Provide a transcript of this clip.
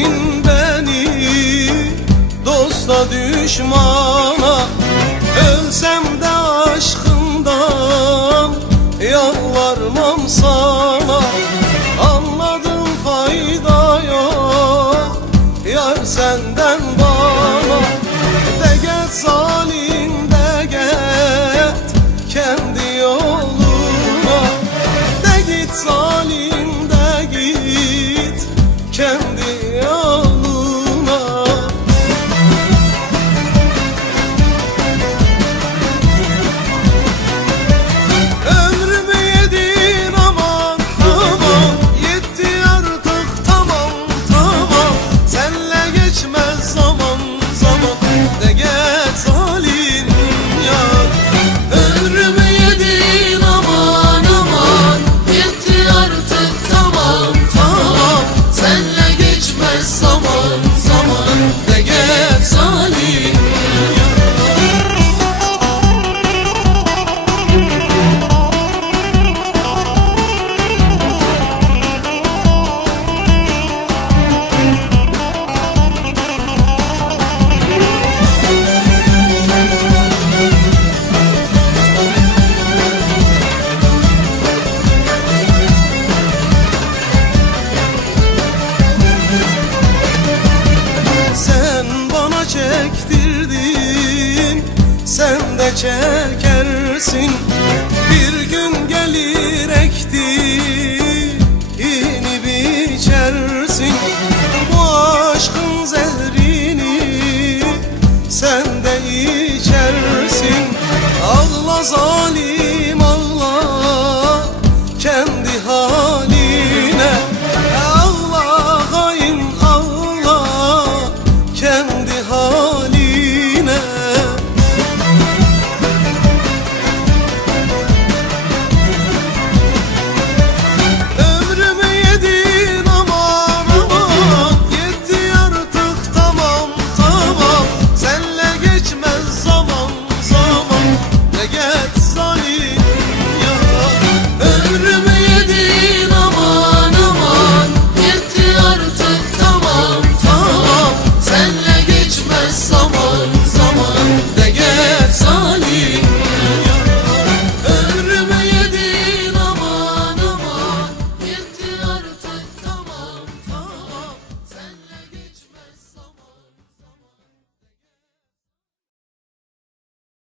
ettin beni dosta düşmana. Ölsem de aşkından yalvarmam sana. Anladım fayda yok yar senden bana. De get zalim de get kendi yoluna. De git zalim de git kendi yoluna. Ömrümü yedin aman aman, yetti artık tamam tamam. Senle geçmez zaman zaman, de get zalim yar. Ömrümü yedin aman aman, yetti artık tamam tamam. Senle geçmez zaman zaman, de get zalim yar. Sen bana çektirdin, sen de çekersin. Bir gün gelir ektiğini biçersin. Bu aşkın zehrini sen de içersin. Ağla zalim